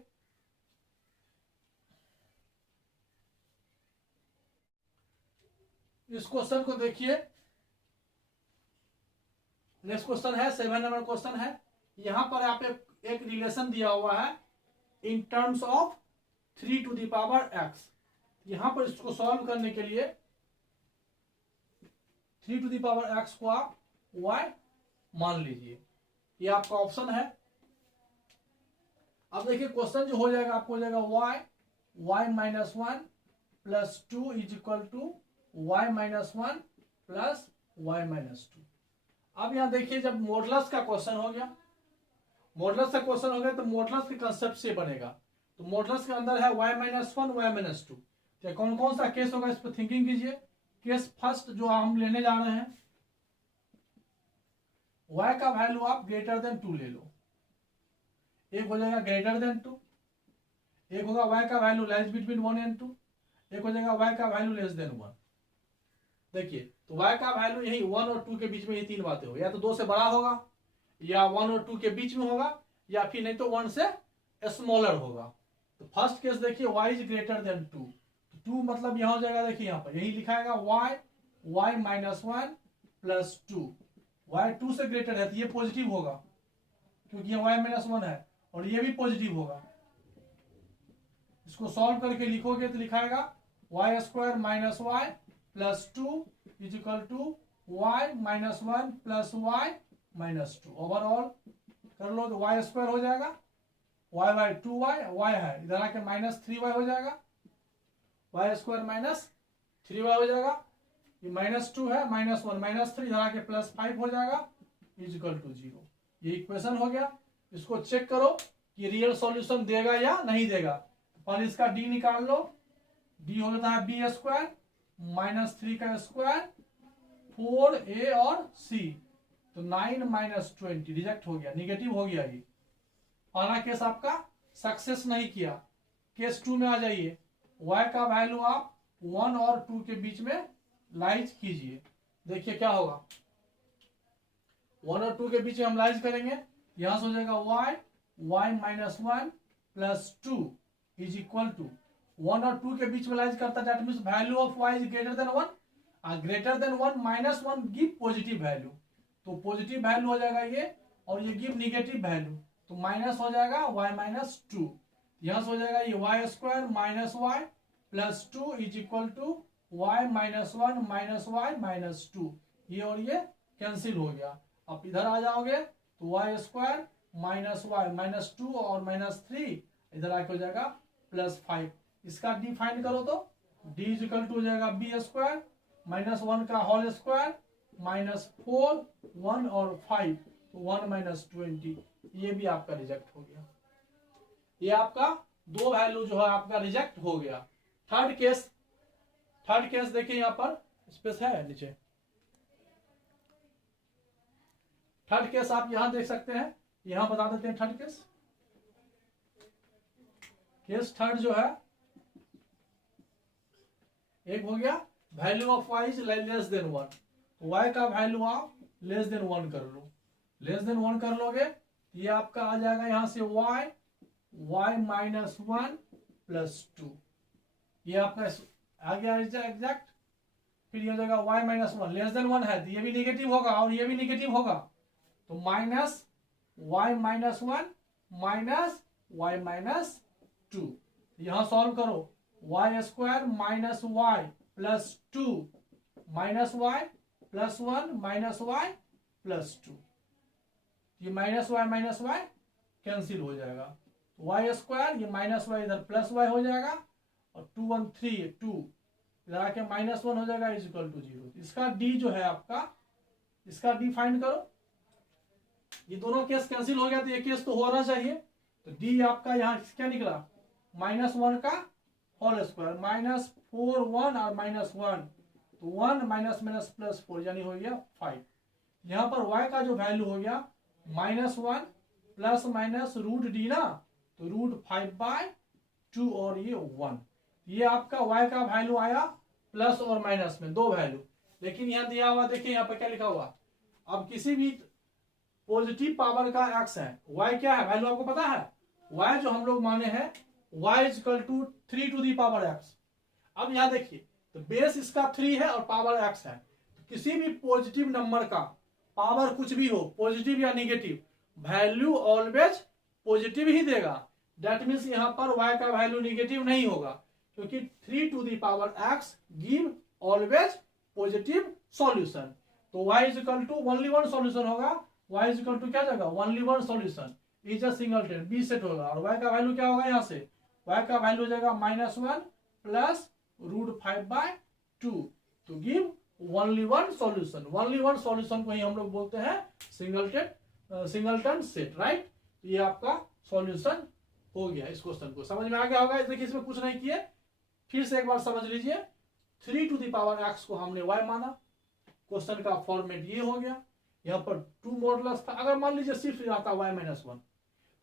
इस क्वेश्चन को देखिए, नेक्स्ट क्वेश्चन है 7 नंबर क्वेश्चन है। यहां पर आप एक रिलेशन दिया हुआ है in terms of 3 to the power x। यहां पर इसको सॉल्व करने के लिए 3 to the power x को आप y मान लीजिए, ये आपका ऑप्शन है। अब देखिए क्वेश्चन जो हो जाएगा आपको हो जाएगा y minus 1 plus 2 is equal to y minus 1 plus y minus 2। अब यहां देखिए जब मॉडुलस का क्वेश्चन हो गया, मॉडुलस का क्वेश्चन हो गया तो मॉडुलस के कंसेप्ट से बनेगा, तो मॉडुलस के अंदर है y माइनस 1 y माइनस 2। तो कौन कौन सा केस होगा इस पर थिंकिंग कीजिए। केस फर्स्ट जो हम लेने जा रहे हैं, y का वैल्यू आप ग्रेटर देन 2 ले लो, एक हो जाएगा ग्रेटर देन 2, एक होगा y का वैल्यू लेस बिटवीन 1 and 2, एक हो जाएगा y का वैल्यू लेस देन 1। देखिए तो y का वैल्यू यही 1 और 2 के बीच में ये 3 बातें हो, या तो 2 से बड़ा होगा, या 1 और 2 के बीच में होगा, या फिर नहीं तो 1 से स्मॉलर होगा। तो फर्स्ट केस देखिए y इज ग्रेटर देन 2, तो 2 मतलब यहां हो जाएगा, देखिए यहाँ पर यही लिखाएगा y माइनस 1 प्लस 2, y 2 से ग्रेटर है तो ये पॉजिटिव होगा क्योंकि ये y माइनस 1 है, और ये भी पॉजिटिव होगा। इसको सॉल्व करके लिखोगे तो लिखाएगा y square minus y plus 2 is equal to y minus 1 plus y minus 2। Overall कर लो तो y स्क्वायर हो जाएगा, y बाई 2y, y है इधर आके माइनस 3y हो जाएगा, y स्क्वायर माइनस 3y हो जाएगा, ये माइनस 2 है, माइनस 1 माइनस 3 इधर आके प्लस 5 हो जाएगा, इज इक्वल टू 0। ये इक्वेशन हो गया। इसको चेक करो कि रियल सॉल्यूशन देगा या नहीं देगा। पर इसका डी निकाल लो, डी हो जाता है बी स्क्वायर माइनस 3 का स्क्वायर 4a और c, तो 9 माइनस 20 रिजेक्ट हो गया, निगेटिव हो गया। ये पहला केस आपका सक्सेस नहीं किया। केस 2 में आ जाइए, y का वैल्यू आप 1 और 2 के बीच में लाइज कीजिए, देखिए क्या होगा। 1 और 2 के बीच में हम लाइज करेंगे, यहां से हो जाएगा y minus 1 plus 2 is equal to 1 और 2 के बीच में लाइज करता है, that means value of y is greater than 1, greater than 1 minus 1 give positive value, तो पॉजिटिव वैल्यू हो जाएगा ये, और ये गिव निगेटिव वैल्यू, तो माइनस हो जाएगा y माइनस 2, यहां से हो जाएगा ये y square minus y plus 2 is equal to y minus 1 minus y minus 2, ये और ये कैंसिल हो गया। अब इधर आ जाओगे तो y square minus y minus 2 और माइनस 3 इधर आके हो जाएगा प्लस 5, इसका डी फाइंड करो तो d इज इक्वल टू हो जाएगा b स्क्वायर माइनस 1 का होल स्क्वायर माइनस 4 1 और 5, तो 1 माइनस 20, ये भी आपका रिजेक्ट हो गया। ये आपका दो वैल्यू जो है आपका रिजेक्ट हो गया। थर्ड केस देखिए, यहां पर स्पेस है नीचे, थर्ड केस आप यहां देख सकते हैं, यहां बता देते हैं थर्ड केस थर्ड जो है, एक हो गया value of y is less then 1, y का वैल्यू आप लेस देन 1 कर लो, लेस देन 1 कर लोगे, ये आपका आ जाएगा यहां से y माइनस 1 प्लस 2, ये आपका आ गया एग्जैक्ट। फिर ये हो जाएगा y माइनस 1 लेस देन 1 है, तो ये भी निगेटिव होगा और ये भी निगेटिव होगा, तो minus y minus 1 minus y minus 2, यहां सॉल्व करो, y square minus y plus 2 minus y plus 1 minus y plus 2, ये माइनस y कैंसिल हो जाएगा, y स्क्वायर ये माइनस y इधर प्लस y हो जाएगा, और 2 1 3 2 इधर आके माइनस 1 हो जाएगा इज इक्वल टू 0, इसका d जो है आपका, इसका d फाइंड करो, ये दोनों केस कैंसिल हो गया, तो ये केस तो होना चाहिए, तो d आपका यहाँ क्या निकला माइनस 1 का होल स्क्वायर माइनस 4 1 और माइनस 1, तो 1 माइनस माइनस प्लस 4 यानी हो गया 5। यहाँ पर y का जो वैल्यू हो गया minus 1 plus minus root D ना, तो रूट 5/2 और ये 1, ये आपका y का वैल्यू आया प्लस और माइनस में दो वैल्यू। लेकिन यहाँ दिया हुआ देखिए, यहाँ पर क्या लिखा हुआ, अब किसी भी पॉजिटिव पावर का x है, y क्या है वैल्यू आपको पता है, y जो हम लोग माने हैं y is equal to 3 to the power x। अब यहाँ देखिए, तो बेस इसका 3 है और पावर x है, तो किसी भी पॉजिटिव नंबर का पावर कुछ भी हो, पॉजिटिव या निगेटिव, वैल्यू ऑलवेज पॉजिटिव ही देगा, दैट मीन्स यहाँ पर y का वैल्यू निगेटिव नहीं होगा, क्योंकि 3 to the power x give always positive solution, तो y is equal to only one solution होगा, y इज इक्वल टू क्या जाएगा only one solution is a singleton, B set होगा, और y का वैल्यू क्या होगा, यहाँ से y का वैल्यू हो जाएगा minus 1 plus root 5/2 to give only one solution, only one solution को ही हम लोग बोलते हैं सिंगलटन सेट, राइट। ये आपका सॉल्यूशन हो गया, इस क्वेश्चन को समझ में आ गया होगा। देखिए इसमें कुछ नहीं किए, फिर से एक बार समझ लीजिए, 3 टू द पावर x को हमने y माना, क्वेश्चन का फॉर्मेट ये हो गया, यहाँ पर 2 मॉडुलस था, अगर मान लीजिए सिर्फ आता y माइनस 1,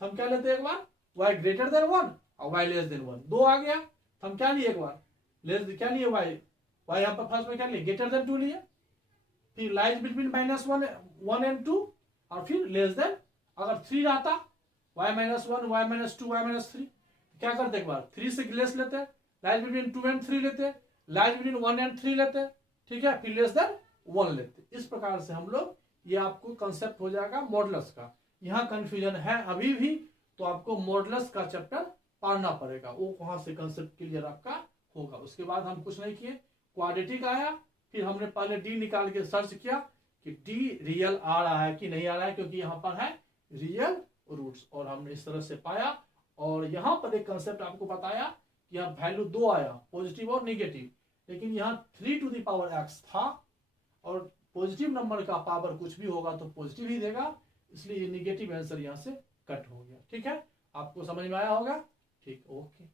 हम क्या लेते एक बार y ग्रेटर देन 1 और y लेस देन 1, 2 आ गया, हम क्या लिए एक बार लेस, क्या लिए y यहाँ पर फर्स्ट में क्या लिए ग्रेटर देन 2 लिए, फिर लाइज बिटवीन माइनस 1 एंड 2, और फिर लेस देन, अगर 3 रहता y minus 1 y minus 2 y minus 3, क्या करते एक बार 3 से लेस लेते, लाइज बिटवीन 2 एंड 3 लेते, लाइज बिटवीन 1 एंड 3 लेते, ठीक है, फिर लेस देन 1 लेते। इस प्रकार से हम लोग, ये आपको कंसेप्ट हो जाएगा मॉडुलस का। यहाँ कंफ्यूजन है अभी भी, तो आपको मॉडुलस का चैप्टर पढ़ना पड़ेगा, वो वहां से कंसेप्ट क्लियर आपका होगा। उसके बाद हम कुछ नहीं किए, क्वाड्रेटिक आया, फिर हमने पहले डी निकाल के सर्च किया कि डी रियल आ रहा है कि नहीं आ रहा है, क्योंकि यहाँ पर है रियल रूट्स, और हमने इस तरह से पाया। और यहाँ पर एक कंसेप्ट आपको बताया कि यहाँ वैल्यू 2 आया, पॉजिटिव और निगेटिव, लेकिन यहाँ 3 टू द पावर x था, और पॉजिटिव नंबर का पावर कुछ भी होगा तो पॉजिटिव ही देगा, इसलिए ये निगेटिव आंसर यहाँ से कट हो गया। ठीक है, आपको समझ में आया होगा, ठीक, ओके।